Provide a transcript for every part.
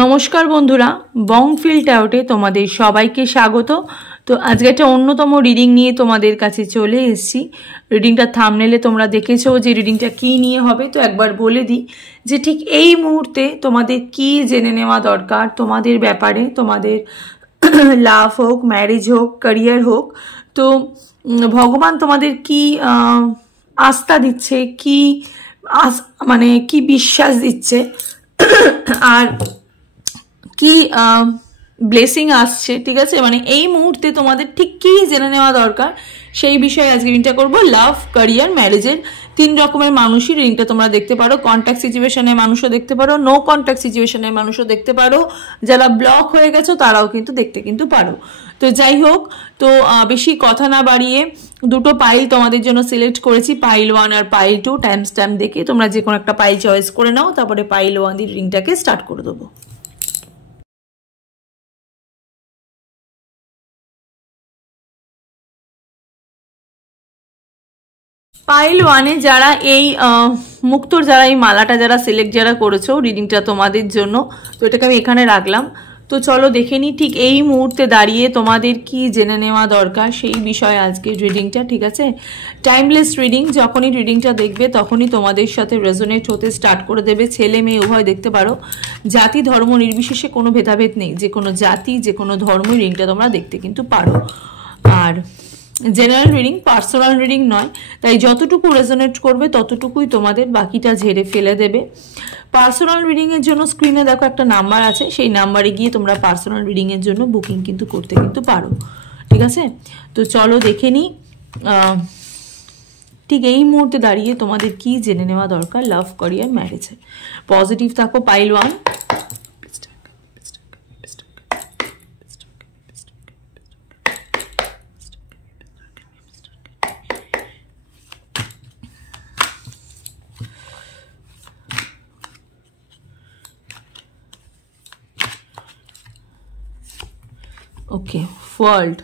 নমস্কার বন্ধুরা, বংফিল টাউটে তোমাদের সবাইকে স্বাগত। তো আজকে একটা অন্যতম রিডিং নিয়ে তোমাদের কাছে চলে এসেছি। রিডিংটা থাম্বনেলে তোমরা দেখেছো যে রিডিংটা কী নিয়ে হবে। তো একবার বলে দিই যে ঠিক এই মুহূর্তে তোমাদের কি জেনে নেওয়া দরকার তোমাদের ব্যাপারে, তোমাদের লাভ হোক, ম্যারেজ হোক, ক্যারিয়ার হোক। তো ভগবান তোমাদের কি আস্থা দিচ্ছে, কি মানে কি বিশ্বাস দিচ্ছে, আর কি ব্লেসিং আসছে, ঠিক আছে? মানে এই মুহূর্তে তোমাদের ঠিক কী জেনে নেওয়া দরকার সেই বিষয়ে আজকে রিডিংটা করবো। লাভ, ক্যারিয়ার, ম্যারেজের 3 রকমের মানুষই রিডিংটা তোমরা দেখতে পারো। কন্ট্যাক্ট সিচুয়েশনের মানুষও দেখতে পারো, নো কন্ট্যাক্ট সিচুয়েশনের মানুষও দেখতে পারো, যারা ব্লক হয়ে গেছো তারাও কিন্তু দেখতে কিন্তু পারো। তো যাই হোক, তো বেশি কথা না বাড়িয়ে দুটো পাইল তোমাদের জন্য সিলেক্ট করেছি, পাইল 1 আর পাইল 2। টাইম স্ট্যাম্প দেখে তোমরা যে কোনো একটা পাইল চয়েস করে নাও, তারপরে পাইল 1 দিয়ে রিডিংটাকে স্টার্ট করে দেবো। পাইল 1-এ যারা এই মুক্তোর যারা এই মালাটা যারা সিলেক্ট যারা করেছো রিডিংটা তোমাদের জন্য, তো এটাকে আমি এখানে রাখলাম। তো চলো দেখে নিই ঠিক এই মুহূর্তে দাঁড়িয়ে তোমাদের কি জেনে নেওয়া দরকার সেই বিষয়ে আজকের রিডিংটা, ঠিক আছে? টাইমলেস রিডিং, যখনই রিডিংটা দেখবে তখনই তোমাদের সাথে রেজোনেট হতে স্টার্ট করে দেবে। ছেলে মেয়ে উভয় দেখতে পারো, জাতি ধর্ম নির্বিশেষে কোনো ভেদাভেদ নেই, যে কোনো জাতি যে কোনো ধর্মই রিডিংটা তোমরা দেখতে কিন্তু পারো। আর জেনারেল রিডিং, পার্সোনাল রিডিং নয়, তাই যতটুকু রেজোনেট করবে ততটুকুই তোমাদের, বাকিটা ঝেড়ে ফেলে দেবে। পার্সোনাল রিডিংয়ের জন্য স্ক্রিনে দেখো একটা নাম্বার আছে, সেই নাম্বারে গিয়ে তোমরা পার্সোনাল রিডিংয়ের জন্য বুকিং কিন্তু করতে কিন্তু পারো, ঠিক আছে? তো চলো দেখে নিই ঠিক এই মুহূর্তে দাঁড়িয়ে তোমাদের কি জেনে নেওয়া দরকার লাভ, ক্যারিয়ার, ম্যারেজে। পজিটিভ থাকো pile 1। Okay, world.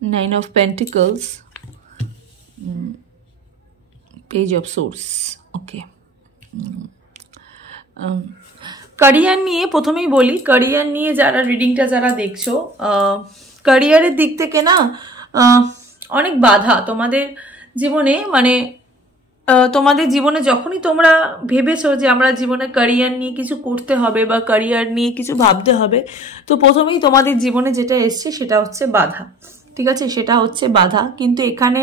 9 of Pentacles, Page of Swords. Okay. Career নিয়ে প্রথমেই বলি, ক্যারিয়ার নিয়ে যারা রিডিংটা যারা দেখছো, ক্যারিয়ারের দিক থেকে না অনেক বাধা তোমাদের জীবনে, মানে তোমাদের জীবনে যখনই তোমরা ভেবেছো যে আমরা জীবনে ক্যারিয়ার নিয়ে কিছু করতে হবে বা ক্যারিয়ার নিয়ে কিছু ভাবতে হবে, তো প্রথমেই তোমাদের জীবনে যেটা এসছে সেটা হচ্ছে বাধা, ঠিক আছে? সেটা হচ্ছে বাধা। কিন্তু এখানে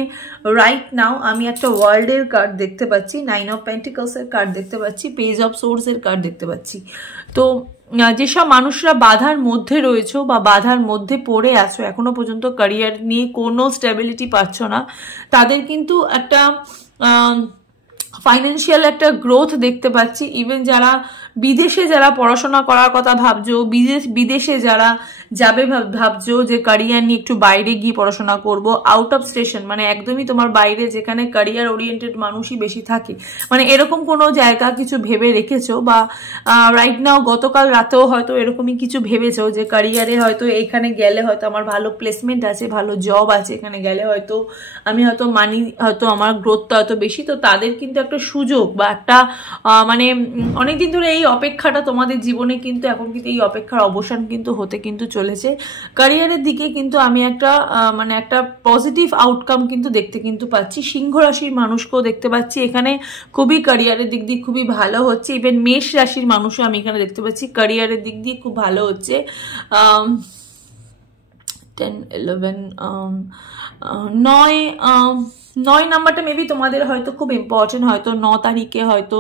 রাইট নাও আমি একটা ওয়ার্ল্ডের কার্ড দেখতে পাচ্ছি, 9 অফ পেন্টিকলসের কার্ড দেখতে পাচ্ছি, পেজ অফ সোর্সের কার্ড দেখতে পাচ্ছি। তো যেসব মানুষরা বাধার মধ্যে রয়েছো বা বাধার মধ্যে পড়ে আছো, এখনো পর্যন্ত ক্যারিয়ার নিয়ে কোনো স্টেবিলিটি পাচ্ছ না, তাদের কিন্তু একটা ফাইন্যান্সিয়াল একটা গ্রোথ দেখতে পাচ্ছি। ইভেন যারা বিদেশে যারা পড়াশোনা করার কথা ভাবছো, বিদেশে যারা যাবে ভাবছো যে ক্যারিয়ার নিয়ে একটু বাইরে গিয়ে পড়াশোনা করব, আউট অফ স্টেশন, মানে একদমই তোমার বাইরে যেখানে ক্যারিয়ার ওরিয়েন্টেড মানুষই বেশি থাকে, মানে এরকম কোনো জায়গা কিছু ভেবে রেখেছো, বা রাইট নাও গতকাল রাতেও হয়তো এরকমই কিছু ভেবেছো যে ক্যারিয়ারে হয়তো এখানে গেলে হয়তো আমার ভালো প্লেসমেন্ট আছে, ভালো জব আছে, এখানে গেলে হয়তো আমি হয়তো মানি, হয়তো আমার গ্রোথটা হয়তো বেশি। তো তাদের কিন্তু একটা সুযোগ বা একটা মানে অনেকদিন ধরে এই অপেক্ষাটা তোমাদের জীবনে কিন্তু এখন কিন্তু এই অপেক্ষার অবসান কিন্তু হতে কিন্তু চলেছে। ক্যারিয়ারের দিকে কিন্তু আমি একটা মানে একটা পজিটিভ আউটকাম কিন্তু দেখতে কিন্তু পাচ্ছি। সিংহ রাশির মানুষকেও দেখতে পাচ্ছি এখানে খুবই ক্যারিয়ারের দিক দিয়ে খুবই ভালো হচ্ছে। ইভেন মেষ রাশির মানুষও আমি এখানে দেখতে পাচ্ছি ক্যারিয়ারের দিক দিয়ে খুব ভালো হচ্ছে। 10, 11, 9 নাম্বারটা মেবি তোমাদের হয়তো খুব ইম্পর্টেন্ট, হয়তো 9 তারিখে হয়তো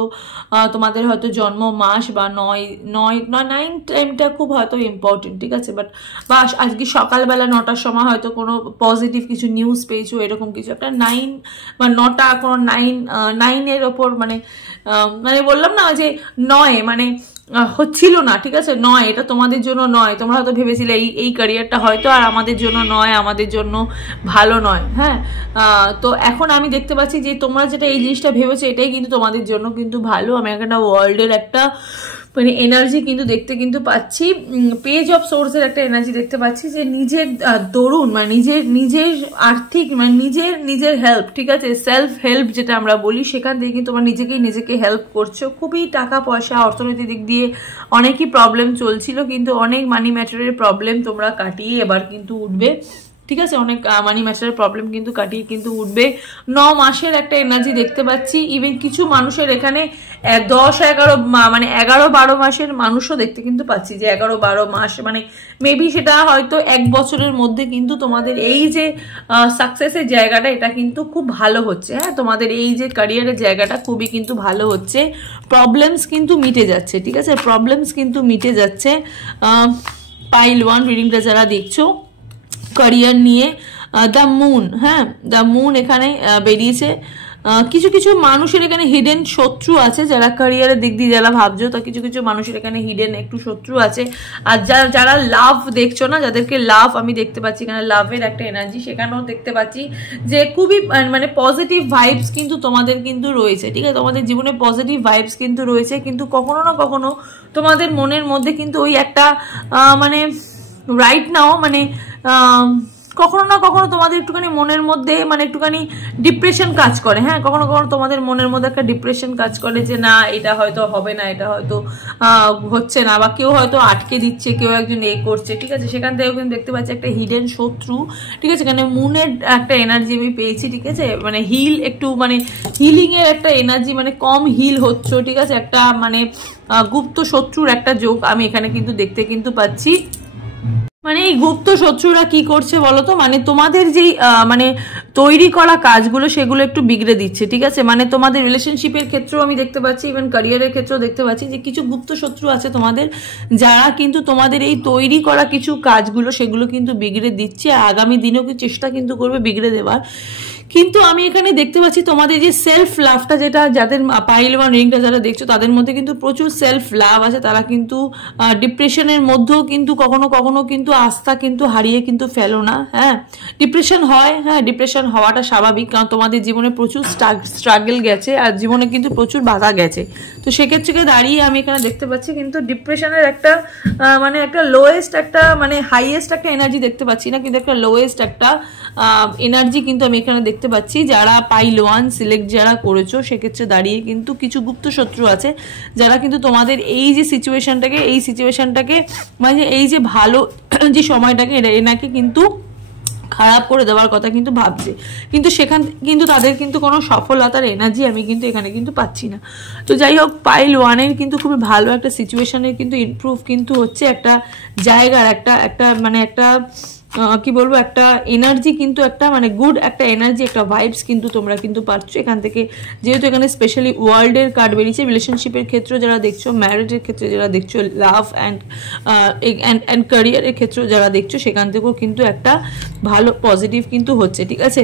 তোমাদের হয়তো জন্ম মাস, বা 9 টাইমটা খুব হয়তো ইম্পর্টেন্ট, ঠিক আছে? বাট বা আজকে সকালবেলা 9টার সময় হয়তো কোনো পজিটিভ কিছু নিউজ পেয়েছো, এরকম কিছু একটা 9 বা 9টা কোনো 9-এর ওপর, মানে বললাম না যে 9 মানে হচ্ছিল না, ঠিক আছে? নয়, এটা তোমাদের জন্য নয়। তোমরা হয়তো ভেবেছিলে এই ক্যারিয়ারটা হয়তো আর আমাদের জন্য নয়, আমাদের জন্য ভালো নয়। হ্যাঁ, তো এখন আমি দেখতে পাচ্ছি যে তোমরা যেটা এই জিনিসটা ভেবেছো এটাই কিন্তু তোমাদের জন্য কিন্তু ভালো। আমি একটা ওয়ার্ল্ডের একটা মানে এনার্জি কিন্তু দেখতে কিন্তু পাচ্ছি। পেজ অফ সোর্সের একটা এনার্জি দেখতে পাচ্ছি, যে নিজের দরুন মানে নিজের আর্থিক মানে নিজের হেল্প, ঠিক আছে, সেলফ হেল্প যেটা আমরা বলি, সেখান থেকে কিন্তু তোমরা নিজেকে হেল্প করছো। খুবই টাকা পয়সা অর্থনৈতিক দিক দিয়ে অনেকই প্রবলেম চলছিল, কিন্তু অনেক মানি ম্যাটারের প্রবলেম তোমরা কাটিয়ে এবার কিন্তু উঠবে, ঠিক আছে, অনেক মানি ম্যাটারের প্রবলেম কিন্তু কাটিয়ে কিন্তু উঠবে। 9 মাসের একটা এনার্জি দেখতে পাচ্ছি। ইভেন কিছু মানুষের এখানে 10-11 মানে 11-12 মাসের মানুষও দেখতে কিন্তু পাচ্ছি, যে 11-12 মাস মানে মেবি সেটা হয়তো 1 বছরের মধ্যে কিন্তু তোমাদের এই যে সাকসেসের জায়গাটা এটা কিন্তু খুব ভালো হচ্ছে। হ্যাঁ, তোমাদের এই যে ক্যারিয়ারের জায়গাটা খুবই কিন্তু ভালো হচ্ছে। প্রবলেমস কিন্তু মিটে যাচ্ছে, ঠিক আছে, প্রবলেমস কিন্তু মিটে যাচ্ছে। পাইল 1 রিডিংটা যারা দেখছো ক্যারিয়ার নিয়ে, দ্য মুন, হ্যাঁ দ্য মুন এখানে বেরিয়েছে। কিছু মানুষের এখানে হিডেন শত্রু আছে, যারা ক্যারিয়ারের দিক দিয়ে যারা ভাবছো, তা কিছু মানুষের এখানে হিডেন একটু শত্রু আছে। আর যারা লাভ দেখছো না, যাদেরকে লাভ আমি দেখতে পাচ্ছি এখানে, লাভের একটা এনার্জি সেখানেও দেখতে পাচ্ছি, যে খুবই মানে পজিটিভ ভাইবস কিন্তু তোমাদের কিন্তু রয়েছে, ঠিক আছে, তোমাদের জীবনে পজিটিভ ভাইবস কিন্তু রয়েছে। কিন্তু কখনো না কখনো তোমাদের মনের মধ্যে কিন্তু ওই একটা মানে রাইট নাও মানে কখনো না কখনো তোমাদের একটুখানি মনের মধ্যে মানে একটুখানি ডিপ্রেশন কাজ করে। হ্যাঁ, কখনো কখনো তোমাদের মনের মধ্যে একটা ডিপ্রেশন কাজ করে, যে না এটা হয়তো হবে না, এটা হয়তো হচ্ছে না, বা কেউ হয়তো আটকে দিচ্ছে, কেউ একজন করছে, ঠিক আছে, সেখান থেকে কিন্তু দেখতে পাচ্ছি একটা হিডেন শত্রু, ঠিক আছে, এখানে মুনের একটা এনার্জি আমি পেয়েছি, ঠিক আছে, মানে হিল একটু মানে হিলিং এর একটা এনার্জি, মানে কম হিল হচ্ছে, ঠিক আছে, একটা মানে গুপ্ত শত্রুর একটা যোগ আমি এখানে কিন্তু দেখতে কিন্তু পাচ্ছি। মানে এই গুপ্ত শত্রুরা কি করছে বলতো, মানে তোমাদের যেই মানে তৈরি করা কাজগুলো সেগুলো একটু বিগড়ে দিচ্ছে, ঠিক আছে, মানে তোমাদের রিলেশনশিপের ক্ষেত্রেও আমি দেখতে পাচ্ছি, ইভেন ক্যারিয়ারের ক্ষেত্রেও দেখতে পাচ্ছি, যে কিছু গুপ্ত শত্রু আছে তোমাদের, যারা কিন্তু তোমাদের এই তৈরি করা কিছু কাজগুলো সেগুলো কিন্তু বিগড়ে দিচ্ছে। আগামী দিনেও কি চেষ্টা কিন্তু করবে বিগড়ে দেওয়ার। কিন্তু আমি এখানে দেখতে পাচ্ছি তোমাদের যে সেলফ লাভটা, যেটা যাদের পাইল 1 রিডিংটা যারা দেখছো তাদের মধ্যে কিন্তু প্রচুর সেলফ লাভ আছে। তারা কিন্তু ডিপ্রেশনের মধ্যেও কিন্তু কখনো কখনো কিন্তু আস্থা কিন্তু হারিয়ে কিন্তু ফেলো না। হ্যাঁ, ডিপ্রেশন হয়, হ্যাঁ ডিপ্রেশন হওয়াটা স্বাভাবিক, কারণ তোমাদের জীবনে প্রচুর স্ট্রাগল গেছে আর জীবনে কিন্তু প্রচুর বাধা গেছে। তো সেক্ষেত্রে দাঁড়িয়ে আমি এখানে দেখতে পাচ্ছি কিন্তু ডিপ্রেশনের একটা মানে একটা লোয়েস্ট একটা মানে হাইয়েস্ট একটা এনার্জি দেখতে পাচ্ছি না, কিন্তু একটা লোয়েস্ট একটা এনার্জি কিন্তু আমি এখানে দেখতে পাচ্ছি। যারা পাইল 1 সিলেক্ট যারা করেছো সেক্ষেত্রে দাঁড়িয়ে কিন্তু কিছু গুপ্ত শত্রু আছে, যারা কিন্তু তোমাদের এই যে সিচুয়েশনটাকে মানে এই যে ভালো যে সময়টাকে এনাকে কিন্তু খারাপ করে দেওয়ার কথা কিন্তু ভাবছে, কিন্তু সেখান কিন্তু তাদের কিন্তু কোনো সফলতার এনার্জি আমি কিন্তু এখানে কিন্তু পাচ্ছি না। তো যাই হোক, পাইল 1-এর কিন্তু খুবই ভালো একটা সিচুয়েশনের কিন্তু ইমপ্রুভ কিন্তু হচ্ছে, একটা জায়গার একটা মানে একটা কি বলবো, একটা এনার্জি কিন্তু একটা মানে গুড একটা এনার্জি, একটা ভাইবস কিন্তু তোমরা কিন্তু পাচ্ছ এখান থেকে। যেহেতু এখানে স্পেশালি ওয়ার্ল্ডের কার্ড বেরিয়েছে, রিলেশনশিপের ক্ষেত্রে যারা দেখছো, ম্যারেজের ক্ষেত্রে যারা দেখছো, লাভ অ্যান্ড ক্যারিয়ারের ক্ষেত্রে যারা দেখছো, সেখান থেকেও কিন্তু একটা ভালো পজিটিভ কিন্তু হচ্ছে, ঠিক আছে।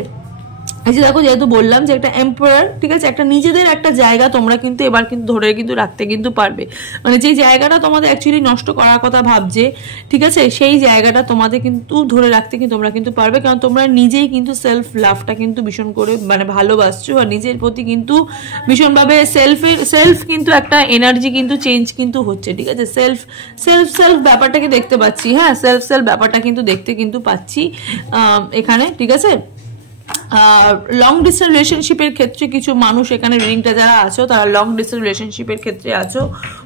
এই যে দেখো, যেহেতু বললাম যে একটা এম্পায়ার, ঠিক আছে, একটা নিজেদের একটা জায়গা তোমরা কিন্তু এবার কিন্তু ধরে কিন্তু রাখতে কিন্তু পারবে, মানে যে জায়গাটা তোমাদের অ্যাকচুয়ালি নষ্ট করার কথা ভাবছে, ঠিক আছে, সেই জায়গাটা তোমাদের কিন্তু ধরে রাখতে কিন্তু তোমরা কিন্তু পারবে, কারণ তোমরা নিজেই কিন্তু সেলফ লাভটা কিন্তু ভীষণ করে মানে ভালোবাসছো, আর নিজের প্রতি কিন্তু ভীষণভাবে সেলফ কিন্তু একটা এনার্জি কিন্তু চেঞ্জ কিন্তু হচ্ছে, ঠিক আছে, সেলফ ব্যাপারটাকে দেখতে পাচ্ছি। হ্যাঁ, সেলফ ব্যাপারটা কিন্তু দেখতে কিন্তু পাচ্ছি এখানে, ঠিক আছে। লং ডিস্টেন্স রিলেশনশিপের ক্ষেত্রে কিছু মানুষ এখানে রিডিংটা যারা আছো, তারা লং ডিস্টেন্স রিলেশনশিপের ক্ষেত্রে আছো,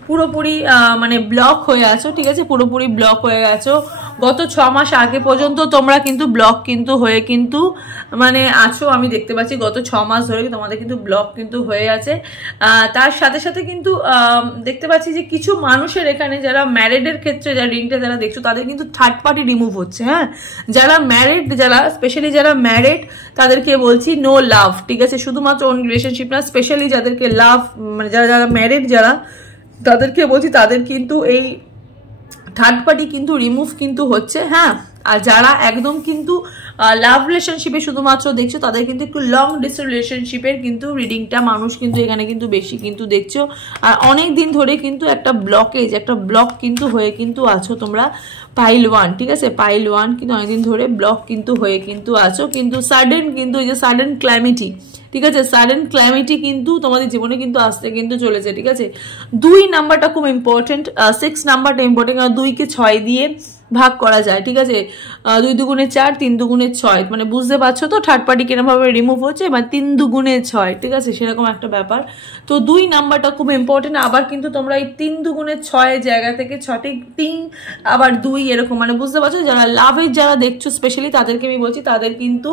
পুরোপুরি মানে ব্লক হয়ে আছো, ঠিক আছে, পুরোপুরি ব্লক হয়ে গেছো। গত 6 মাস আগে পর্যন্ত তোমরা কিন্তু ব্লক কিন্তু হয়ে কিন্তু মানে আছো, আমি দেখতে পাচ্ছি গত 6 মাস ধরে তোমাদের কিন্তু ব্লক কিন্তু হয়ে আছে। তার সাথে সাথে কিন্তু দেখতে পাচ্ছি যে কিছু মানুষের এখানে যারা ম্যারিডের ক্ষেত্রে যারা রিডিংটা যারা দেখছো, তাদের কিন্তু থার্ড পার্টি রিমুভ হচ্ছে। হ্যাঁ, যারা ম্যারিড, যারা স্পেশালি যারা ম্যারিড তাদেরকে বলছি নো লাভ, ঠিক আছে, শুধুমাত্র অন রিলেশনশিপ না, স্পেশালি যাদেরকে লাভ মানে যারা ম্যারিড যারা তাদেরকে বলছি, তাদের কিন্তু এই থার্ড পার্টি কিন্তু রিমুভ কিন্তু হচ্ছে। হ্যাঁ, আর যারা একদম কিন্তু লাভ রিলেশনশিপে শুধুমাত্র দেখছো, তাদের কিন্তু একটু লং ডিস্টেন্স রিলেশনশিপের কিন্তু রিডিংটা মানুষ কিন্তু এখানে কিন্তু বেশি কিন্তু দেখছো। আর অনেক দিন ধরে কিন্তু একটা ব্লকেজ, একটা ব্লক কিন্তু হয়ে কিন্তু আছো তোমরা পাইল 1, ঠিক আছে, পাইল 1 কিন্তু অনেকদিন ধরে ব্লক কিন্তু হয়ে কিন্তু আছো, কিন্তু সাডেন কিন্তু এই যে সাডেন ক্ল্যামিটি, ঠিক আছে, সাডেন ক্ল্যামিটি কিন্তু তোমাদের জীবনে কিন্তু আসতে কিন্তু চলেছে। ঠিক আছে, 2 নাম্বারটা খুব ইম্পর্টেন্ট, 6 নাম্বারটা ইম্পর্টেন্ট, কারণ 2কে 6 দিয়ে ভাগ করা যায়। ঠিক আছে, 2 দুগুণে 4, 3 দুগুণে 6, মানে বুঝতে পারছো তো থার্ড পার্টি কিরমভাবে রিমুভ হচ্ছে, বা 3 দুগুণে 6। ঠিক আছে, সেরকম একটা ব্যাপার। তো 2 নাম্বারটা খুব ইম্পর্টেন্ট। আবার কিন্তু তোমরা এই 3 দুগুণে 6 জায়গা থেকে 6 3 আবার 2 এরকম, মানে বুঝতে পারছো। যারা লাভের যারা দেখছো স্পেশালি তাদেরকে আমি বলছি, তাদের কিন্তু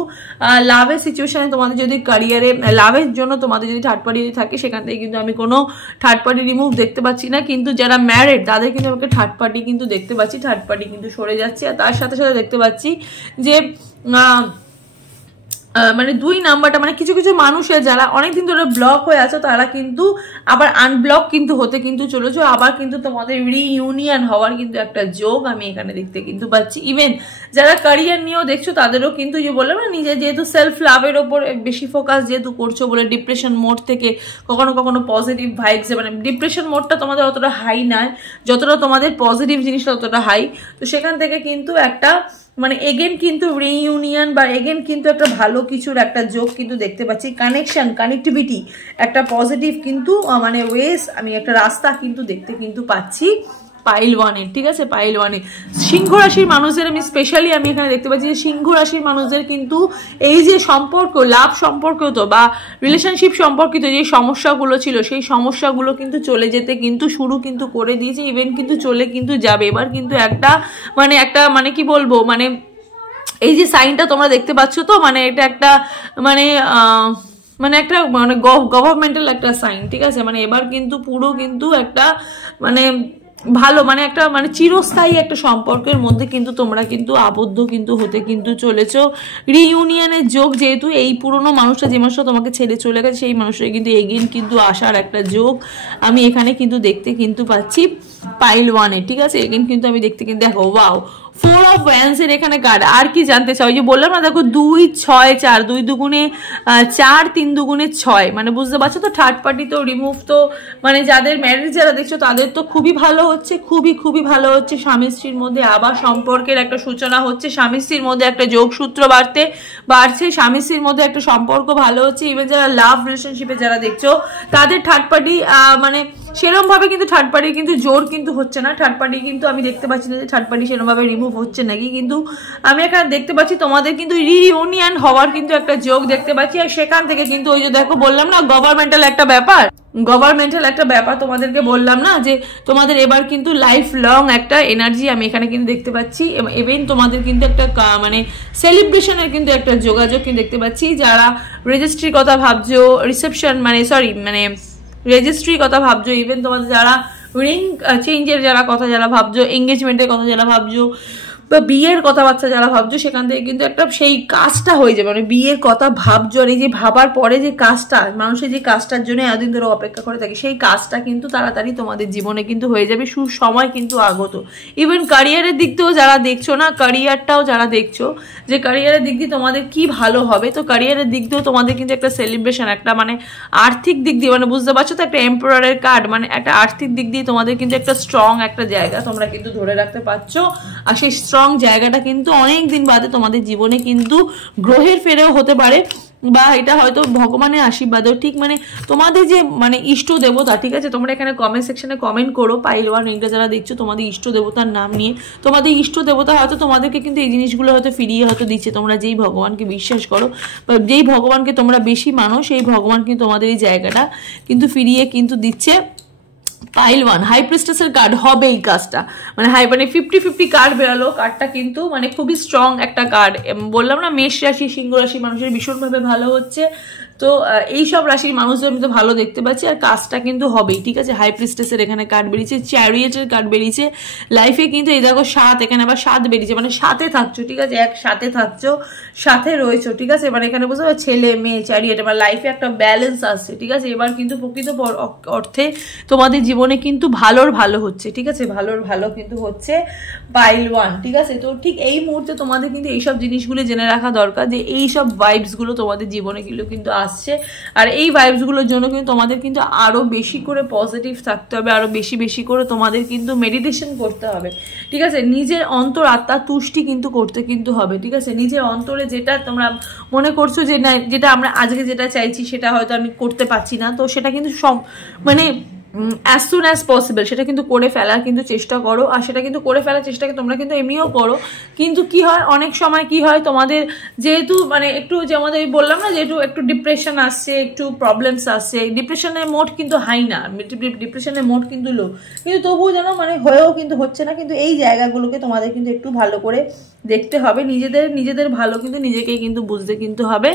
লাভের সিচুয়েশনে তোমাদের যদি ক্যারিয়ারে লাভের জন্য তোমাদের যদি থার্ড পার্টি থাকে, সেখান থেকে কিন্তু আমি কোনো থার্ড পার্টি রিমুভ দেখতে পাচ্ছি না। কিন্তু যারা ম্যারিড তাদের কিন্তু আমাকে থার্ড পার্টি কিন্তু দেখতে পাচ্ছি, থার্ড পার্টি কিন্তু সরে যাচ্ছে। আর তার সাথে সাথে দেখতে পাচ্ছি যে মানে 2 নাম্বারটা, মানে কিছু কিছু মানুষের যারা অনেকদিন ধরে ব্লক হয়ে আছে তারা কিন্তু আবার আনব্লক কিন্তু হতে কিন্তু চলেছে, আবার কিন্তু তোমাদের রিইউনিয়ন হওয়ার কিন্তু একটা যোগ আমি এখানে দেখতে কিন্তু পাচ্ছি। ইভেন যারা ক্যারিয়ার নিয়েও দেখছো তাদেরও কিন্তু যে বললাম না, নিজে যেহেতু সেলফ লাভের ওপর বেশি ফোকাস যেহেতু করছো বলে ডিপ্রেশন মোড থেকে কখনো কখনো পজিটিভ ভাইবস, মানে ডিপ্রেশন মোডটা তোমাদের অতটা হাই নয়, যতটা তোমাদের পজিটিভ জিনিসটা ততটা হাই। তো সেখান থেকে কিন্তু একটা মানে এগেন কিন্তু রিইউনিয়ন বা এগেন কিন্তু একটা ভালো কিছুর একটা যোগ কিন্তু দেখতে পাচ্ছি। কানেকশন, কানেক্টিভিটি, একটা পজিটিভ কিন্তু মানে ওয়েস, আমি একটা রাস্তা কিন্তু দেখতে কিন্তু পাচ্ছি পাইল 1-এর। ঠিক আছে, পাইল 1-এ সিংহ রাশির মানুষদের আমি স্পেশালি আমি এখানে দেখতে পাচ্ছি যে সিংহ রাশির মানুষদের কিন্তু এই যে সম্পর্ক, লাভ সম্পর্কিত বা রিলেশনশিপ সম্পর্কিত যে সমস্যাগুলো ছিল, সেই সমস্যাগুলো কিন্তু চলে যেতে কিন্তু শুরু কিন্তু করে দিয়েছে। ইভেন কিন্তু চলে কিন্তু যাবে এবার কিন্তু একটা মানে কি বলবো, মানে এই যে সাইনটা তোমরা দেখতে পাচ্ছ তো, মানে এটা একটা মানে একটা মানে গভর্নমেন্টাল একটা সাইন। ঠিক আছে, মানে এবার কিন্তু পুরো কিন্তু একটা মানে ভালো, মানে একটা মানে চিরস্থায়ী একটা সম্পর্কের মধ্যে কিন্তু তোমরা কিন্তু আবদ্ধ কিন্তু হতে কিন্তু চলেছো। রিইউনিয়নের যোগ, যেহেতু এই পুরনো মানুষটা যে মানুষটা তোমাকে ছেড়ে চলে গেছে সেই মানুষটা কিন্তু এগেইন কিন্তু আসার একটা যোগ আমি এখানে কিন্তু দেখতে কিন্তু পাচ্ছি পাইল 1-এ। ঠিক আছে, এগেইন কিন্তু আমি দেখতে কিন্তু দেখো ওয়াও 4 অফ ওয়ান্স এর এখানে কার্ড। আর কি জানতে চাও, যে বললাম না দেখো 2 6 4, 2 দুগুণে 4, 3 দুগুণে 6, মানে বুঝতে পারছো তো থার্ড পার্টি তো রিমুভ তো মানে যাদের ম্যারেজ যারা দেখছো তাদের তো খুবই ভালো হচ্ছে, খুবই ভালো হচ্ছে। স্বামী স্ত্রীর মধ্যে আবার সম্পর্কের একটা সূচনা হচ্ছে, স্বামী স্ত্রীর মধ্যে একটা যোগসূত্র বাড়ছে, স্বামী স্ত্রীর মধ্যে একটা সম্পর্ক ভালো হচ্ছে। ইভেন যারা লাভ রিলেশনশিপে যারা দেখছো তাদের থার্ড পার্টি মানে সেরকম ভাবে কিন্তু থার্ড পার্টি কিন্তু জোর কিন্তু হচ্ছে না। থার্ড পার্টি কিন্তু আমি দেখতে পাচ্ছি না যে থার্ড পার্টি সেরকম ভাবে রিমুভ হচ্ছে নাকি, কিন্তু আমি এখানে দেখতে পাচ্ছি তোমাদের কিন্তু রিইউনিয়ন হওয়ার কিন্তু একটা যোগ দেখতে পাচ্ছি। আর সেখান থেকে কিন্তু ওই যে দেখো বললাম না গভর্নমেন্টাল একটা ব্যাপার তোমাদেরকে বললাম না যে তোমাদের এবার কিন্তু লাইফ লং একটা এনার্জি আমি এখানে কিন্তু দেখতে পাচ্ছি। ইভেন তোমাদের কিন্তু একটা মানে সেলিব্রেশনের কিন্তু একটা যোগাযোগ কিন্তু দেখতে পাচ্ছি। যারা রেজিস্ট্রির কথা ভাবছো, রিসেপশন মানে রেজিস্ট্রির কথা ভাবছো, ইভেন তোমাদের যারা রিং চেঞ্জের যারা ভাবছো, এঙ্গেজমেন্টের কথা যারা ভাবছো, বা বিয়ের কথাবার্তা যারা ভাবছো, সেখান থেকে কিন্তু একটা সেই কাজটা হয়ে যাবে। মানে বিয়ের কথা ভাবছো, আর এই যে ভাবার পরে যে কাজটা, মানুষের যে কাজটার জন্য এতদিন ধরে অপেক্ষা করে থাকে, সেই কাজটা কিন্তু তাড়াতাড়ি তোমাদের জীবনে কিন্তু হয়ে যাবে, সুসময় কিন্তু আগত। ইভেন ক্যারিয়ারের দিক দিয়েও যারা দেখছো না, ক্যারিয়ারটাও যারা দেখছো যে ক্যারিয়ারের দিক দিয়ে তোমাদের কি ভালো হবে, তো ক্যারিয়ারের দিক দিয়েও তোমাদের কিন্তু একটা সেলিব্রেশন, একটা মানে আর্থিক দিক দিয়ে, মানে বুঝতে পারছো তো একটা এম্পারারের কার্ড, মানে একটা আর্থিক দিক দিয়ে তোমাদের কিন্তু একটা স্ট্রং একটা জায়গা তোমরা কিন্তু ধরে রাখতে পারছো। আর সেই স্ট্রং জায়গাটা কিন্তু অনেক দিন বাদে তোমাদের জীবনে কিন্তু গ্রহের ফেরেও হতে পারে, বা এটা হয়তো ভগবানের আশীর্বাদও, ঠিক মানে তোমাদের যে মানে ইষ্ট দেবতা। ঠিক আছে, তোমরা এখানে কমেন্ট সেকশনে কমেন্ট করো পাইল 1 রিংটা যারা দেখছো তোমাদের ইষ্ট দেবতার নাম নিয়ে। তোমাদের ইষ্ট দেবতা হয়তো তোমাদেরকে কিন্তু এই জিনিসগুলো হয়তো ফিরিয়ে হয়তো দিচ্ছে। তোমরা যেই ভগবানকে বিশ্বাস করো বা যেই ভগবানকে তোমরা বেশি মানো, সেই ভগবান কিন্তু তোমাদের এই জায়গাটা কিন্তু ফিরিয়ে কিন্তু দিচ্ছে। পাইল 1 হাই প্রিস্টেসের কার্ড হবে এই কাজটা, মানে 50-50 কার্ড বেরালো। কার্ডটা কিন্তু মানে খুবই স্ট্রং একটা কার্ড। বললাম না মেষ রাশি, সিংহ রাশি মানুষের ভীষণভাবে ভালো হচ্ছে। তো এইসব রাশির মানুষদের আমি তো ভালো দেখতে পাচ্ছি, আর কাজটা কিন্তু হবেই। ঠিক আছে, হাই প্রিস্টেসের এখানে কার্ড বেরিয়েছে, চ্যারিয়েটের কার্ড বেরিয়েছে। লাইফে কিন্তু এই দেখো 7, এখানে আবার 7 বেরিয়েছে, মানে সাথে থাকছো। ঠিক আছে, সাথে থাকছো, সাথে রয়েছো। ঠিক আছে, মানে এখানে বুঝতে পারছো ছেলে মেয়ে চ্যারিয়েট, মানে লাইফে একটা ব্যালেন্স আসছে। ঠিক আছে, এবার কিন্তু প্রকৃত অর্থে তোমাদের জীবনে কিন্তু ভালো হচ্ছে। ঠিক আছে, ভালো কিন্তু হচ্ছে পাইল 1। ঠিক আছে, তো ঠিক এই মুহূর্তে তোমাদের কিন্তু এইসব জিনিসগুলো জেনে রাখা দরকার যে এইসব ভাইবসগুলো তোমাদের জীবনে কিন্তু আসছে। আর এই ভাইবসগুলোর জন্য কিন্তু তোমাদের কিন্তু আরও বেশি করে পজিটিভ থাকতে হবে, আরও বেশি বেশি করে তোমাদের কিন্তু মেডিটেশন করতে হবে, ঠিক আছে? নিজের অন্তর আত্মার তুষ্টি কিন্তু করতে কিন্তু হবে, ঠিক আছে? নিজের অন্তরে যেটা তোমরা মনে করছো যে না, যেটা আমরা আজকে যেটা চাইছি সেটা হয়তো আমি করতে পারছি না, তো সেটা কিন্তু মানে অ্যাজ সুন অ্যাজ পসিবল সেটা কিন্তু করে ফেলার কিন্তু চেষ্টা করো। আর সেটা কিন্তু করে ফেলার চেষ্টাকে তোমরা কিন্তু এমনিও করো। কিন্তু কি হয়, অনেক সময় কি হয়, তোমাদের যেহেতু মানে একটু যেমন আমি বললাম না, যেহেতু একটু ডিপ্রেশন আসছে, একটু প্রবলেমস আসছে, ডিপ্রেশনের মোড কিন্তু হাই না, ডিপ্রেশনের মোড কিন্তু লো, কিন্তু তবুও যেন মানে হয়েও কিন্তু হচ্ছে না। কিন্তু এই জায়গাগুলোকে তোমাদের কিন্তু একটু ভালো করে দেখতে হবে, নিজেদের ভালো কিন্তু নিজেকেই কিন্তু বুঝতে কিন্তু হবে।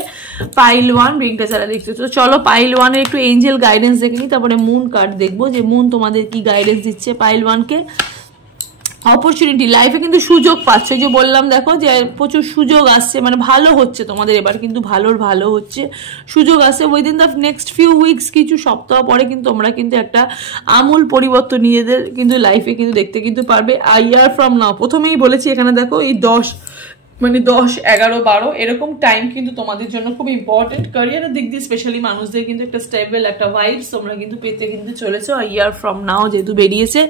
পাইল 1 রিংটা যারা দেখছো, তো চলো পাইল 1 এর একটু এঞ্জেল গাইডেন্স দেখে নিই, তারপরে মুন কার্ড দেখবো যে মুন তোমাদের কি গাইডেন্স দিচ্ছে পাইল 1 কে। অপরচুনিটি, লাইফে কিন্তু সুযোগ পাচ্ছে, যে বললাম দেখো যে প্রচুর সুযোগ আসছে, মানে ভালো হচ্ছে তোমাদের এবার কিন্তু ভালো হচ্ছে, সুযোগ আসছে within the next few weeks, কিছু সপ্তাহ পরে কিন্তু তোমরা কিন্তু একটা আমূল পরিবর্তন নিজেদের কিন্তু লাইফে কিন্তু দেখতে কিন্তু পারবে। ইয়ার ফ্রম নাও, প্রথমেই বলেছি এখানে দেখো এই 10 মানে 10, 11, 12 এরকম টাইম কিন্তু তোমাদের জন্য খুব ইম্পর্টেন্ট। ক্যারিয়ারের দিক দিয়ে স্পেশালি মানুষদের কিন্তু একটা স্টেবল একটা ভাইবস তোমরা কিন্তু পেতে কিন্তু চলেছো ইয়ার ফ্রম নাও, যেহেতু বেরিয়েছে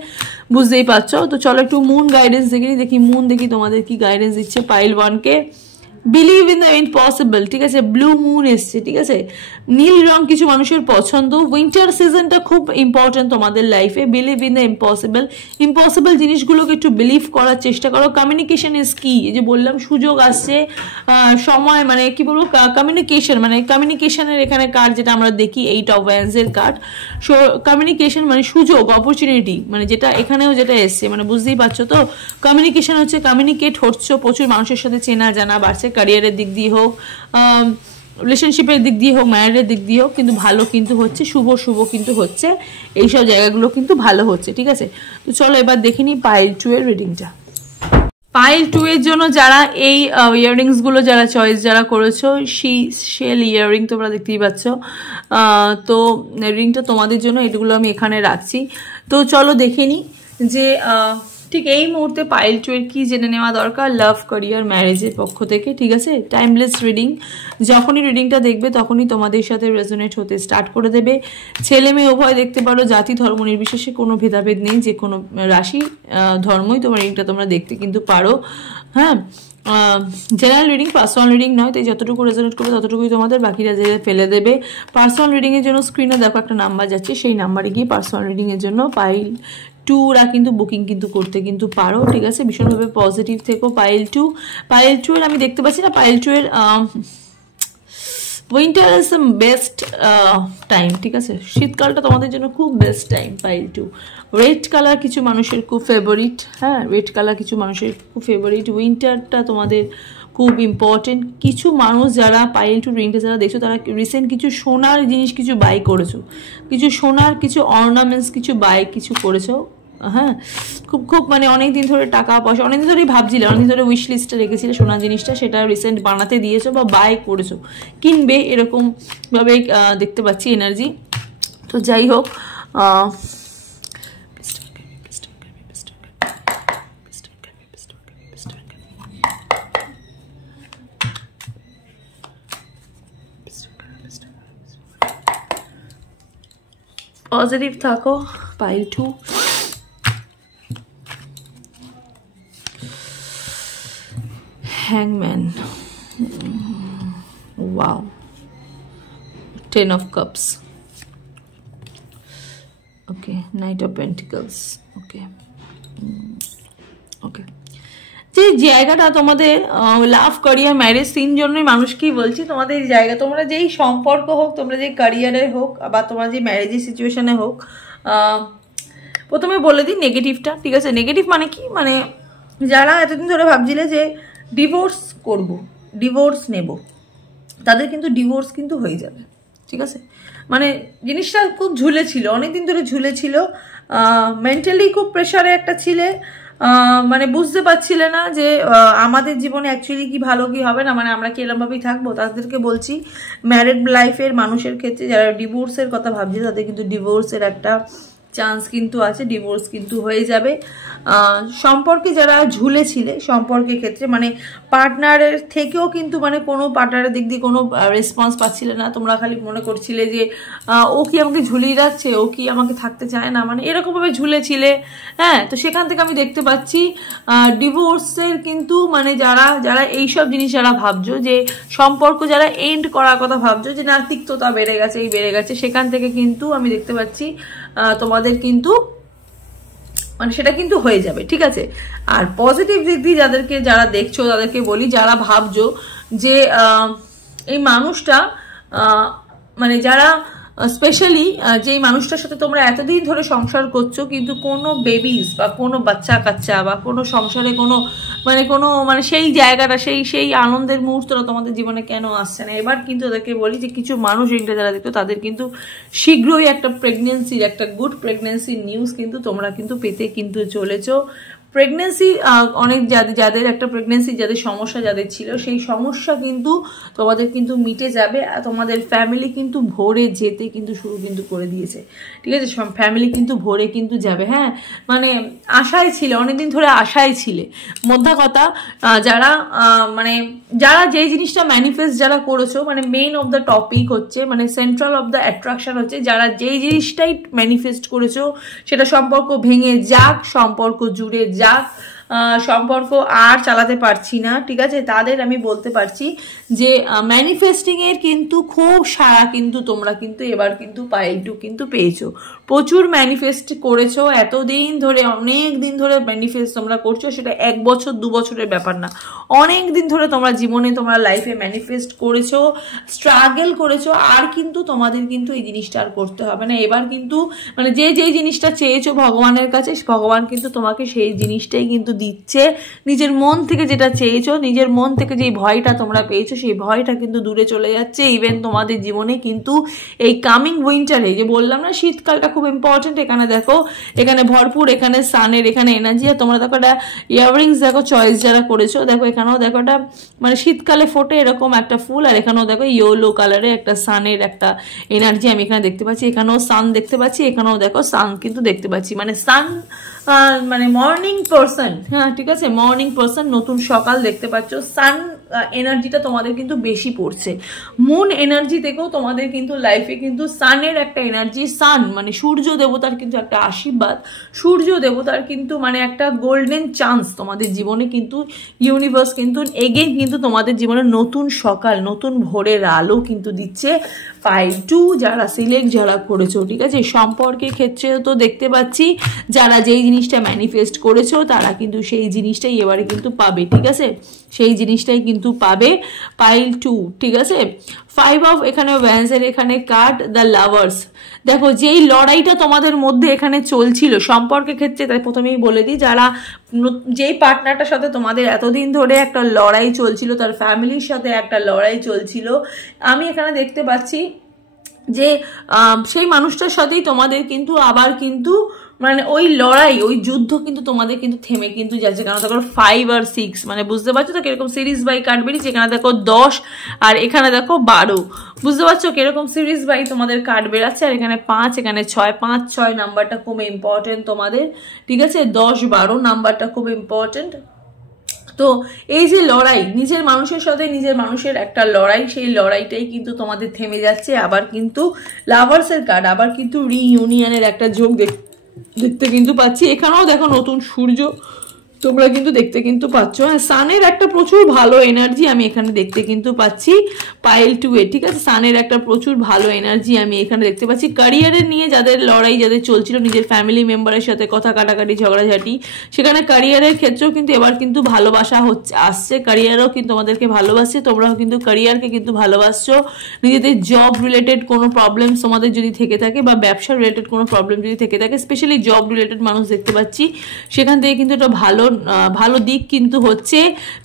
বুঝতেই পারছো। তো চলো একটু মুন গাইডেন্স দেখি মুন দেখি তোমাদের কি গাইডেন্স দিচ্ছে পাইল 1 কে। বিলিভ ইন দ্য ইম্পসিবল, ঠিক আছে? ব্লু মুন এসছে, ঠিক আছে? নীল রং কিছু মানুষের পছন্দ। উইন্টার সিজনটা খুব ইম্পর্টেন্ট তোমাদের লাইফে। বিলিভ ইন দ্য ইম্পসিবল জিনিসগুলোকে একটু বিলিভ করার চেষ্টা করো। কমিউনিকেশন ইজ কি, এই যে বললাম সুযোগ আসছে, সময় মানে কি বলবো, কমিউনিকেশন মানে কমিউনিকেশনের এখানে কার্ড যেটা আমরা দেখি 8 অফ ওয়ান্ডস এর কার্ড। সো কমিউনিকেশন মানে সুযোগ, অপরচুনিটি, মানে যেটা এখানেও যেটা এসছে, মানে বুঝতেই পারছো তো। কমিউনিকেশন হচ্ছে কমিউনিকেট হচ্ছে, প্রচুর মানুষের সাথে চেনা জানা বাড়ছে, ক্যারিয়ারের দিক দিয়ে হোক, রিলেশনশিপের দিক দিয়ে হোক, ম্যারেজের দিক দিয়ে হোক, কিন্তু ভালো কিন্তু হচ্ছে, শুভ কিন্তু হচ্ছে, এইসব জায়গাগুলো কিন্তু ভালো হচ্ছে, ঠিক আছে? তো চলো এবার দেখে নিই পাইল 2 এর রিডিংটা। পাইল 2 এর জন্য যারা এই ইয়াররিংসগুলো যারা চয়েস যারা করেছো, শেল ইয়াররিং তোমরা দেখতেই পাচ্ছ, তো রিংটা তোমাদের জন্য, এগুলো আমি এখানে রাখছি। তো চলো দেখে নিই যে ঠিক এই মুহূর্তে পাইল 2 এর কি জেনে নেওয়া দরকার লাভ, ক্যারিয়ার, ম্যারেজের পক্ষ থেকে, ঠিক আছে? টাইমলেস রিডিং, যখনই রিডিংটা দেখবে তখনই তোমাদের সাথে রেজোনেট হতে স্টার্ট করে দেবে। ছেলে মেয়ে উভয় দেখতে পারো, জাতি ধর্ম নির্বিশেষে কোনো ভেদাভেদ নেই, যে কোনো রাশি ধর্মই তোমার রিডিংটা তোমরা দেখতে কিন্তু পারো। হ্যাঁ, জেনারেল রিডিং, পার্সোনাল রিডিং নয়, তাই যতটুকু রেজোনেট করবে ততটুকুই তোমাদের, বাকিরা যে ফেলে দেবে। পার্সোনাল রিডিংয়ের জন্য স্ক্রিনে দেখো একটা নাম্বার যাচ্ছে, সেই নাম্বারে গিয়ে পার্সোনাল রিডিংয়ের জন্য পাইল 2রা কিন্তু বুকিং কিন্তু করতে কিন্তু পারো, ঠিক আছে? ভীষণভাবে পজিটিভ থেকো। পাইল 2 এর আমি দেখতে পাচ্ছি না, পাইল 2 এর winter is the best time, ঠিক আছে? শীতকালটা তোমাদের জন্য খুব best time. Pile 2 red colour কিছু মানুষের খুব ফেভারিট, হ্যাঁ রেড কালার কিছু মানুষের খুব ফেভারিট। উইন্টারটা তোমাদের খুব ইম্পর্টেন্ট। কিছু মানুষ যারা পাইল 2 রিংটা যারা দেখছো, তারা রিসেন্ট কিছু সোনার জিনিস কিছু বাই করেছো, কিছু সোনার কিছু অর্নামেন্টস কিছু বাই কিছু করেছো, হ্যাঁ খুব মানে অনেকদিন ধরে টাকা পয়সা, অনেকদিন ধরেই ভাবছিলে, অনেকদিন ধরে উইশ লিস্টে রেখেছিলে সোনার জিনিসটা, সেটা রিসেন্ট বানাতে দিয়েছো বা বাই করেছো, কিনবে এরকম ভাবে দেখতে পাচ্ছি এনার্জি। তো যাই হোক, পজিটিভ থাকো pile 2। Hangman, wow, 10 of cups, okay, Knight of Pentacles, okay, okay, যে জায়গাটা তোমাদের লাভ, ক্যারিয়ার, ম্যারেজ, 3 জন্যই মানুষকেই বলছি, তোমাদের এই জায়গা, তোমরা যেই সম্পর্ক হোক, তোমরা যে ক্যারিয়ারে হোক বা তোমরা যে ম্যারেজের সিচুয়েশনে হোক, প্রথমে বলে দিই নেগেটিভটা, ঠিক আছে? নেগেটিভ মানে কি, মানে যারা এতদিন ধরে ভাবছিলে যে ডিভোর্স করব, ডিভোর্স নেব, তাদের কিন্তু ডিভোর্স কিন্তু হয়ে যাবে, ঠিক আছে? মানে জিনিসটা খুব ঝুলেছিল, অনেকদিন ধরে ঝুলেছিল, মেন্টালি খুব প্রেশারে একটা ছিলে, মানে বুঝতে পারছিলে না যে আমাদের জীবনে অ্যাকচুয়ালি কি ভালো কি হবে না, মানে আমরা কি এরকমভাবেই থাকবো। তাদেরকে বলছি, ম্যারিড লাইফের মানুষের ক্ষেত্রে যারা ডিভোর্সের কথা ভাবছে, তাদের কিন্তু ডিভোর্সের একটা চান্স কিন্তু আছে, ডিভোর্স কিন্তু হয়ে যাবে। সম্পর্কে যারা ঝুলেছিলে সম্পর্কের ক্ষেত্রে মানে পার্টনারের থেকেও কিন্তু মানে কোনো পার্টনারের দিক দিয়ে কোনো রেসপন্স পাচ্ছিলে না, তোমরা খালি মনে করছিলে যে ও কি আমাকে ঝুলিয়ে রাখছে, ও কি আমাকে থাকতে চায় না, মানে এরকমভাবে ঝুলেছিলে। হ্যাঁ, তো সেখান থেকে আমি দেখতে পাচ্ছি ডিভোর্সের কিন্তু মানে যারা যারা এইসব জিনিস যারা ভাবছো যে সম্পর্ক যারা এন্ড করার কথা ভাবছো যে না তিক্ততা বেড়ে গেছে এই বেড়ে গেছে, সেখান থেকে কিন্তু আমি দেখতে পাচ্ছি তোমাদের কিন্তু মানে সেটা কিন্তু হয়ে যাবে, ঠিক আছে। আর পজিটিভ দিক দিয়ে যাদেরকে যারা দেখছো তাদেরকে বলি, যারা ভাবছো যে এই মানুষটা মানে যারা স্পেশালি যেই মানুষটার সাথে তোমরা এতদিন ধরে সংসার করছো কিন্তু কোনো বেবিস বা কোনো বাচ্চা কাচ্চা বা কোনো সংসারে কোনো মানে সেই জায়গাটা সেই আনন্দের মুহূর্তটা তোমাদের জীবনে কেন আসছে না। এবার কিন্তু ওদেরকে বলি যে কিছু মানুষ এটা যারা দেখতো তাদের কিন্তু শীঘ্রই একটা প্রেগনেন্সির একটা গুড প্রেগনেন্সির নিউজ কিন্তু তোমরা কিন্তু পেতে কিন্তু চলেছো। প্রেগনেন্সি অনেক যাদের একটা প্রেগনেন্সি যাদের সমস্যা যাদের ছিল সেই সমস্যা কিন্তু তোমাদের কিন্তু মিটে যাবে, আর তোমাদের ফ্যামিলি কিন্তু ভরে যেতে কিন্তু শুরু কিন্তু করে দিয়েছে, ঠিক আছে। ফ্যামিলি কিন্তু ভরে কিন্তু যাবে। হ্যাঁ, মানে আশায় ছিলে, অনেকদিন ধরে আশায় ছিলে। মোদ্দা কথা যারা মানে যারা যেই জিনিসটা ম্যানিফেস্ট যারা করেছো, মানে মেইন অফ দ্য টপিক হচ্ছে মানে সেন্ট্রাল অফ দ্য অ্যাট্রাকশন হচ্ছে যারা যেই জিনিসটাই ম্যানিফেস্ট করেছো সেটা সম্পর্ক ভেঙে যাক, সম্পর্ক জুড়ে যাক, সম্পর্ক আর চালাতে পারছি না, ঠিক আছে, তাদের আমি বলতে পারছি যে ম্যানিফেস্টিং এর কিন্তু খুব সারা কিন্তু তোমরা কিন্তু এবার কিন্তু পাইল 2 কিন্তু পেয়েছো। প্রচুর ম্যানিফেস্ট করেছো এতদিন ধরে, অনেক দিন ধরে ম্যানিফেস্ট তোমরা করছো, সেটা 1 বছর 2 বছরের ব্যাপার না, অনেক দিন ধরে তোমরা জীবনে তোমরা লাইফে ম্যানিফেস্ট করেছো, স্ট্রাগল করেছো। আর কিন্তু তোমাদের কিন্তু এই জিনিসটা আর করতে হবে না। এবার কিন্তু মানে যেই জিনিসটা চেয়েছো ভগবানের কাছে, ভগবান কিন্তু তোমাকে সেই জিনিসটাই কিন্তু দিচ্ছে। নিজের মন থেকে যেটা চেয়েছো, নিজের মন থেকে যেই ভয়টা তোমরা পেয়েছো সেই ভয়টা কিন্তু দূরে চলে যাচ্ছে। ইভেন তোমাদের জীবনে কিন্তু এই কামিং উইন্টারে, যে বললাম না শীতকালটা খুব ইম্পর্টেন্ট, এখানে দেখো এখানে ভরপুর এখানে সানের এখানে এনার্জি। আর তোমরা দেখো একটা ইয়াররিংস দেখো চয়েস যারা করেছো, দেখো এখানেও দেখো একটা মানে শীতকালে ফোটে এরকম একটা ফুল, আর এখানেও দেখো ইয়েলো কালারে একটা সানের একটা এনার্জি আমি এখানে দেখতে পাচ্ছি। এখানেও সান দেখতে পাচ্ছি, এখানেও দেখো সান কিন্তু দেখতে পাচ্ছি, মানে সান মানে মর্নিং পারসন। হ্যাঁ, ঠিক আছে, মর্নিং পারসন, নতুন সকাল দেখতে পাচ্ছ। সান এনার্জিটা তোমাদের কিন্তু বেশি পড়ছে। মুন এনার্জি থেকেও তোমাদের কিন্তু লাইফে কিন্তু সানের একটা এনার্জি, সান মানে সূর্য দেবতার কিন্তু একটা আশীর্বাদ, সূর্য দেবতার কিন্তু মানে একটা গোল্ডেন চান্স তোমাদের জীবনে কিন্তু ইউনিভার্স কিন্তু এগেইন কিন্তু তোমাদের জীবনে নতুন সকাল, নতুন ভোরের আলো কিন্তু দিচ্ছে। পাইল 2 যারা সিলেক্ট যারা করেছো, ঠিক আছে, সম্পর্কের ক্ষেত্রে তো দেখতে পাচ্ছি যারা যেই জিনিসটা ম্যানিফেস্ট করেছো তারা কিন্তু সেই জিনিসটাই এবারে কিন্তু পাবে, ঠিক আছে, সেই জিনিসটাই কিন্তু পাবে। পাইল 2, ঠিক আছে। 5 অফ এখানে ওয়ান্সের এখানে কার্ড দ্য লাভার্স। দেখো যেই লড়াইটা তোমাদের মধ্যে এখানে চলছিল সম্পর্কের ক্ষেত্রে, তাই প্রথমেই বলে দিই যারা যেই পার্টনারটার সাথে তোমাদের এতদিন ধরে একটা লড়াই চলছিল, তার ফ্যামিলির সাথে একটা লড়াই চলছিল, আমি এখানে দেখতে পাচ্ছি যে সেই মানুষটার সাথেই তোমাদের কিন্তু আবার কিন্তু মানে ওই লড়াই ওই যুদ্ধ কিন্তু তোমাদের কিন্তু থেমে কিন্তু যাচ্ছে। কারণ দেখো 5 আর 6 মানে বুঝতে পারছো তো কিরকম সিরিজ বাই কার্ড বেরিয়েছে। এখানে দেখো 10 আর এখানে দেখো 12, বুঝতে পারছো কিরকম সিরিজ বাই তোমাদের কার্ড বেরাচ্ছে। আর এখানে 5 এখানে 6, 5-6 নাম্বারটা খুব ইম্পর্টেন্ট তোমাদের, ঠিক আছে। 10-12 নাম্বারটা খুব ইম্পর্টেন্ট। তো এই যে লড়াই, নিজের মানুষের সাথে নিজের মানুষের একটা লড়াই, সেই লড়াইটাই কিন্তু তোমাদের থেমে যাচ্ছে। আবার কিন্তু লাভার্সের কার্ড, আবার কিন্তু রিইউনিয়নের একটা যোগ দেখতে কিন্তু পাচ্ছি। এখানেও দেখো নতুন সূর্য তোমরা কিন্তু দেখতে কিন্তু পাচ্ছ। হ্যাঁ, সানের একটা প্রচুর ভালো এনার্জি আমি এখানে দেখতে কিন্তু পাচ্ছি পাইল 2 এ, ঠিক আছে। সানের একটা প্রচুর ভালো এনার্জি আমি এখানে দেখতে পাচ্ছি। ক্যারিয়ারের নিয়ে যাদের লড়াই যাদের চলছিল, নিজের ফ্যামিলি মেম্বারের সাথে কথা কাটাকাটি ঝগড়াঝাটি, সেখানে ক্যারিয়ারের ক্ষেত্রেও কিন্তু এবার কিন্তু ভালোবাসা হচ্ছে আসছে। ক্যারিয়ারও কিন্তু তোমাদেরকে ভালোবাসছে, তোমরাও কিন্তু ক্যারিয়ারকে কিন্তু ভালোবাসছো। নিজেদের জব রিলেটেড কোনো প্রবলেম তোমাদের যদি থেকে থাকে বা ব্যবসা রিলেটেড কোনো প্রবলেম যদি থেকে থাকে, স্পেশালি জব রিলেটেড মানুষ দেখতে পাচ্ছি, সেখান থেকে কিন্তু একটা ভালো দিক কিন্তু হচ্ছে।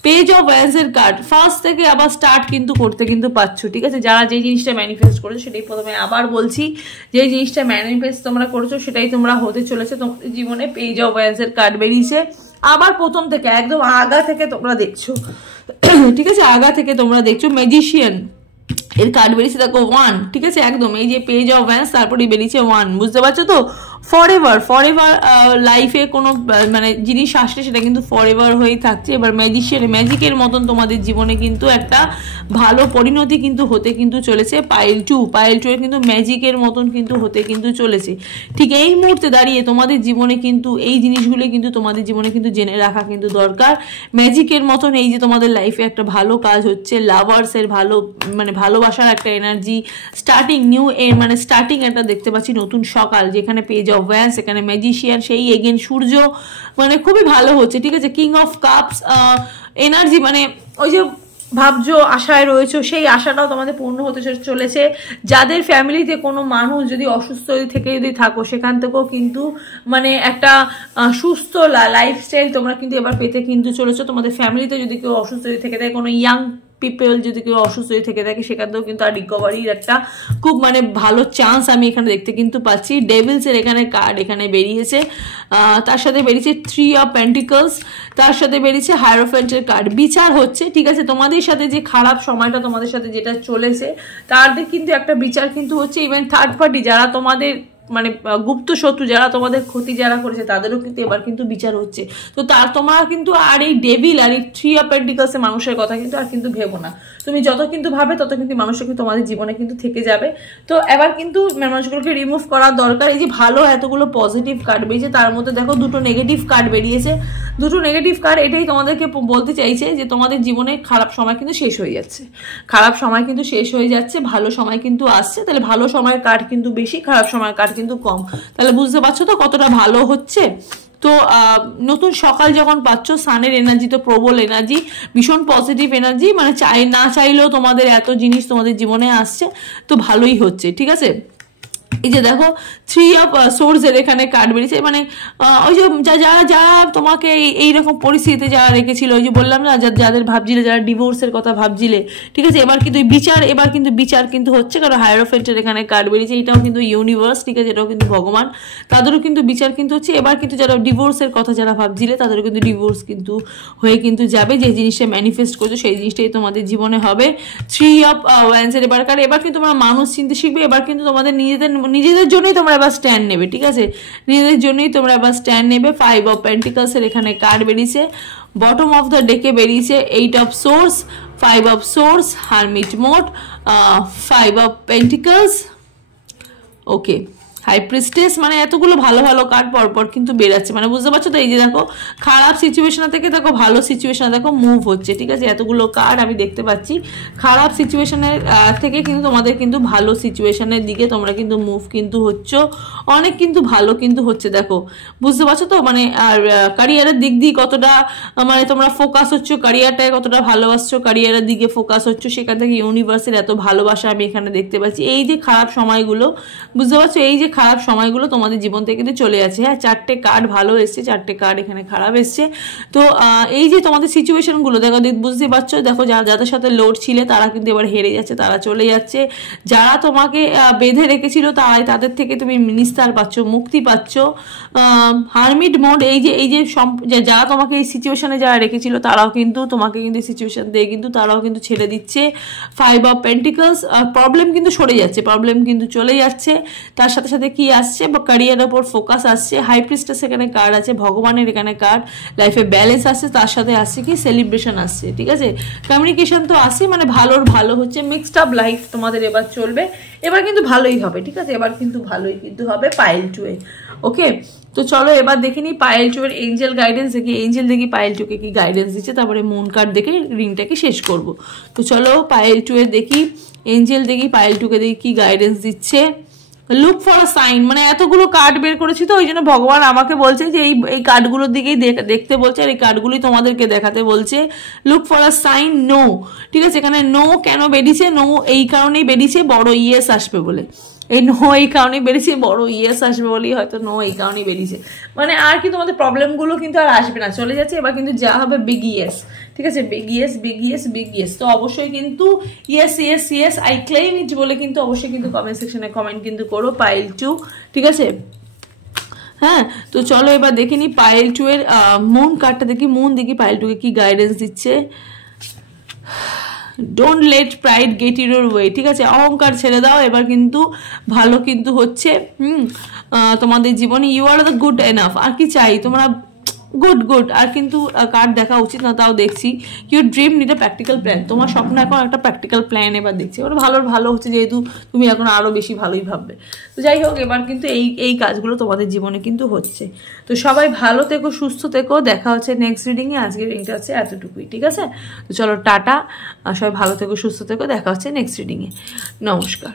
পেজ অফ ওয়ান্সের কার্ড ফার্স্ট থেকে আবার স্টার্ট কিন্তু করতে কিন্তু পাচ্ছ, ঠিক আছে। যারা যেই জিনিসটা ম্যানিফেস্ট করেছো সেটাই প্রথমে আবার বলছি, যে জিনিসটা ম্যানিফেস্ট তোমরা করেছো সেটাই তোমরা হতে চলেছে তোমাদের জীবনে। পেজ অফ ওয়ান্সের কার্ড বেরিয়েছে আবার প্রথম থেকে একদম আগা থেকে তোমরা দেখছো, ঠিক আছে, আগা থেকে তোমরা দেখছো। ম্যাজিশিয়ান, এর কার্ড বেরিয়েছে দেখো 1, ঠিক আছে, একদম এই যে পেজ অফ ওয়ান্স, তারপরে বেরিয়েছে 1, বুঝতে পারছো তো? ফরএভার লাইফে কোনো মানে জিনিস আসলে সেটা কিন্তু ফরএভার হয়েই থাকছে। এবার ম্যাজিকের মতন তোমাদের জীবনে কিন্তু একটা ভালো পরিণতি কিন্তু হতে কিন্তু চলেছে। পাইল টু এর কিন্তু ম্যাজিকের মতন কিন্তু হতে কিন্তু চলেছে। ঠিক এই মুহূর্তে দাঁড়িয়ে তোমাদের জীবনে কিন্তু এই জিনিসগুলো কিন্তু তোমাদের জীবনে কিন্তু জেনে রাখা কিন্তু দরকার। ম্যাজিকের মতন এই যে তোমাদের লাইফে একটা ভালো কাজ হচ্ছে, লাভার্সের ভালো মানে ভালোবাসার একটা এনার্জি, স্টার্টিং নিউ মানে স্টার্টিং একটা দেখতে পাচ্ছি, নতুন সকাল, যেখানে পেজ অফ ওয়ান্স, এখানে ম্যাজিশিয়ান, সেই এগেন সূর্য, মানে খুবই ভালো হচ্ছে, ঠিক আছে। কিং অফ কাপস এনার্জি, মানে ওই যে ভাবছো আশায় রয়েছে, সেই আশাটাও তোমাদের পূর্ণ হতে চলেছে। যাদের ফ্যামিলিতে কোনো মানুষ যদি অসুস্থ থেকে যদি থাকো, সেখান থেকেও কিন্তু মানে একটা সুস্থ লাইফস্টাইল তোমরা কিন্তু এবার পেতে কিন্তু চলেছো। তোমাদের ফ্যামিলিতে যদি কেউ অসুস্থ থেকে থাকে, কোনো ইয়াং পিপল যদি কেউ অসুস্থ থেকে থাকে, সেখানেও কিন্তু আর রিকভারির একটা খুব মানে ভালো চান্স আমি এখানে দেখতে কিন্তু পাচ্ছি। ডেভিলসের এখানে কার্ড এখানে বেরিয়েছে, তার সাথে বেরিয়েছে 3 অফ পেন্টিকলস, তার সাথে বেরিয়েছে হায়ারোফ্যান্টের কার্ড। বিচার হচ্ছে, ঠিক আছে, তোমাদের সাথে যে খারাপ সময়টা তোমাদের সাথে যেটা চলেছে, তাদের কিন্তু একটা বিচার কিন্তু হচ্ছে। ইভেন থার্ড পার্টি যারা তোমাদের মানে গুপ্ত শত্রু, যারা তোমাদের ক্ষতি যারা করেছে, তাদেরও কিন্তু এবার কিন্তু বিচার হচ্ছে। তো তোমরা কিন্তু আর এই ডেভিল আর এই 3 অফ পেন্টিকলসের মানুষের কথা কিন্তু আর কিন্তু ভেবো না। তুমি যত কিন্তু ভাবে তত কিন্তু মানুষের কিন্তু তোমাদের জীবনে কিন্তু থেকে যাবে। তো এবার কিন্তু মানুষগুলোকে রিমুভ করার দরকার। এই যে ভালো এতগুলো পজিটিভ কার্ড বেরিয়েছে, তার মধ্যে দেখো 2টো নেগেটিভ কার্ড বেরিয়েছে। 2টো নেগেটিভ কার্ড এটাই তোমাদেরকে বলতে চাইছে যে তোমাদের জীবনে খারাপ সময় কিন্তু শেষ হয়ে যাচ্ছে, খারাপ সময় কিন্তু শেষ হয়ে যাচ্ছে, ভালো সময় কিন্তু আসছে। তাহলে ভালো সময়ের কার্ড কিন্তু বেশি, খারাপ সময়ের কার্ড কিন্তু কম। তাহলে বুঝতে পারছো তো কতটা ভালো হচ্ছে। তো নতুন সকাল যখন পাচ্ছ, সানের এনার্জি তো প্রবল এনার্জি, ভীষণ পজিটিভ এনার্জি, মানে না চাইলেও তোমাদের এত জিনিস তোমাদের জীবনে আসছে, তো ভালোই হচ্ছে, ঠিক আছে। এই যে দেখো 3 অফ সোর্সের এখানে কার্ড বেরিয়েছে, মানে ওই যে যারা তোমাকে এইরকম পরিস্থিতিতে যারা রেখেছিল, ওই যে বললাম না, যাদের ভাবছিলে, যারা ডিভোর্সের কথা ভাবছিলে, ঠিক আছে, এবার কিন্তু বিচার কিন্তু হচ্ছে, কারণ হায়ারোফ্যান্টের এখানে কার্ড বেরিয়েছে, এটাও কিন্তু ইউনিভার্স, ঠিক আছে, এটাও কিন্তু ভগবান, তাদেরও কিন্তু বিচার কিন্তু হচ্ছে। এবার কিন্তু যারা ডিভোর্সের কথা যারা ভাবছিলে, তাদেরও কিন্তু ডিভোর্স কিন্তু হয়ে কিন্তু যাবে। যে জিনিসটা ম্যানিফেস্ট করছো সেই জিনিসটাই তোমাদের জীবনে হবে। 3 অফ ওয়ান্সের এবার কিন্তু তোমরা মানুষ চিনতে শিখবে। এবার কিন্তু তোমাদের নিজেদের জন্যই তোমরা এবার স্ট্যান্ড নেবে, ঠিক আছে, নিজেদের জন্যই তোমরা এবার স্ট্যান্ড নেবে। 5 অফ পেন্টিকলসের এখানে কার্ড বেরিয়েছে, বটম অফ দ্য ডেকে বেরিয়েছে 8 of swords, 5 of swords, hermit mode, 5 of pentacles, okay, high priestess, মানে এতগুলো ভালো ভালো কার্ড পরপর কিন্তু বেরাচ্ছে, মানে বুঝতে পারছো তো। এই যে দেখো খারাপ সিচুয়েশন থেকে দেখো ভালো সিচুয়েশন দেখো মুভ হচ্ছে, ঠিক আছে, এতগুলো কার্ড আমি দেখতে পাচ্ছি। খারাপ সিচুয়েশনের থেকে কিন্তু তোমাদের কিন্তু ভালো সিচুয়েশনের দিকে তোমরা কিন্তু মুভ কিন্তু হচ্ছ, অনেক কিন্তু ভালো কিন্তু হচ্ছে, দেখো বুঝতে পারছো তো। মানে আর ক্যারিয়ারের দিক দিয়ে কতটা মানে তোমরা ফোকাস হচ্ছ, ক্যারিয়ারটায় কতটা ভালোবাসছো, ক্যারিয়ারের দিকে ফোকাস হচ্ছ, সেখান থেকে ইউনিভার্সের এত ভালোবাসা আমি এখানে দেখতে পাচ্ছি। এই যে খারাপ সময়গুলো, বুঝতে পারছো, এই যে খারাপ সময়গুলো তোমাদের জীবন থেকে কিন্তু চলে যাচ্ছে। হ্যাঁ, 4টে কার্ড ভালো এসছে, 4টে কার্ড এখানে খারাপ এসছে। তো এই যে তোমাদের সিচুয়েশনগুলো দেখো, বুঝতে পারছো, দেখো যাদের সাথে লোড ছিলে তারা কিন্তু এবার হেরে যাচ্ছে, তারা চলে যাচ্ছে। যারা তোমাকে বেঁধে রেখেছিল তাদের থেকে তুমি নিস্তার পাচ্ছ, মুক্তি পাচ্ছ। হারমিট মোড, এই যে যারা তোমাকে এই সিচুয়েশনে যারা রেখেছিল, তারাও কিন্তু তোমাকে কিন্তু সিচুয়েশন দিয়ে কিন্তু তারাও কিন্তু ছেড়ে দিচ্ছে। 5 অফ পেন্টিকলস, প্রবলেম কিন্তু সরে যাচ্ছে, প্রবলেম কিন্তু চলে যাচ্ছে। তার সাথে সাথে কি আসছে, বা ক্যারিয়ারের উপর ফোকাস আসছে। হাই প্রিস্টেস এখানে কার্ড আছে, ভগবানের এখানে কার্ড, লাইফে ব্যালেন্স আসছে, তার সাথে আসছে কি সেলিব্রেশন আসছে, ঠিক আছে, কমিউনিকেশন তো আসছে, মানে ভালো হচ্ছে। মিক্সড আপ লাইফ তোমাদের এবার চলবে, এবার কিন্তু ভালোই হবে, ঠিক আছে, এবার কিন্তু ভালোই কিন্তু হবে পাইল 2 এ। ওকে, তো চলো এবার দেখে নিই পাইল 2 এর এঞ্জেল গাইডেন্স দেখি, এঞ্জেল দেখি পাইল 2 কে কি গাইডেন্স দিচ্ছে, তারপরে মুন কার্ড দেখে রিংটাকে শেষ করব। তো চলো পাইল 2 এর দেখি, এঞ্জেল দেখি পাইল 2 কে দেখি কি গাইডেন্স দিচ্ছে। লুক ফর আ সাইন, মানে এতগুলো কার্ড বের করেছি তো, ওই জন্য ভগবান আমাকে বলছে যে এই কার্ডগুলোর দিকেই দেখতে বলছে, আর এই কার্ডগুলোই তোমাদেরকে দেখাতে বলছে। Look for a sign, no, ঠিক আছে, এখানে নো কেন বেরিয়েছে, নো এই কারণেই বেরিয়েছে, বড় ইয়েস আসবে বলে। এই নো এই কারণেই বেরিয়েছে, বড় ইয়েস আসবে বলেই হয়তো নো এই কারণেই বেরিয়েছে। মানে আর কি তোমাদের প্রবলেমগুলো কিন্তু আর আসবে না, চলে যাচ্ছে। এবার কিন্তু যা হবে বিগ ইয়েস, ঠিক আছে, big yes big yes big yes. তো অবশ্যই কিন্তু yes yes yes I claim ইট বলে কিন্তু অবশ্যই কিন্তু কমেন্ট সেকশনে কমেন্ট কিন্তু করো পাইল 2, ঠিক আছে। হ্যাঁ, তো চলো এবার দেখে নি পাইল 2 এর মুন কার্ডটা দেখি, মুন দেখি পাইল 2 কে কি গাইডেন্স দিচ্ছে। Don't let pride get your way, ঠিক আছে? অহংকার ছেড়ে দাও, এবার কিন্তু ভালো কিন্তু হচ্ছে তোমাদের জীবনে। You are the good enough, আর কি চাই তোমরা? Good good. আর কিন্তু কার্ড দেখা উচিত না, তাও দেখছি। Your dream need a practical plan, তোমার স্বপ্ন এখন একটা প্র্যাকটিক্যাল প্ল্যান এবার দেখছি। এবার ভালো হচ্ছে, যেহেতু তুমি এখন আরও বেশি ভালোই ভাববে। তো যাই হোক, এবার কিন্তু এই কাজগুলো তোমাদের জীবনে কিন্তু হচ্ছে। তো সবাই ভালো থেকো, সুস্থ থেকো, দেখা হচ্ছে নেক্সট রিডিংয়ে। আজকের রিডিংটা হচ্ছে এতটুকুই, ঠিক আছে? তো চলো টাটা, সবাই ভালো থেকো, সুস্থ থেকো, দেখা হচ্ছে নেক্সট রিডিংয়ে। নমস্কার।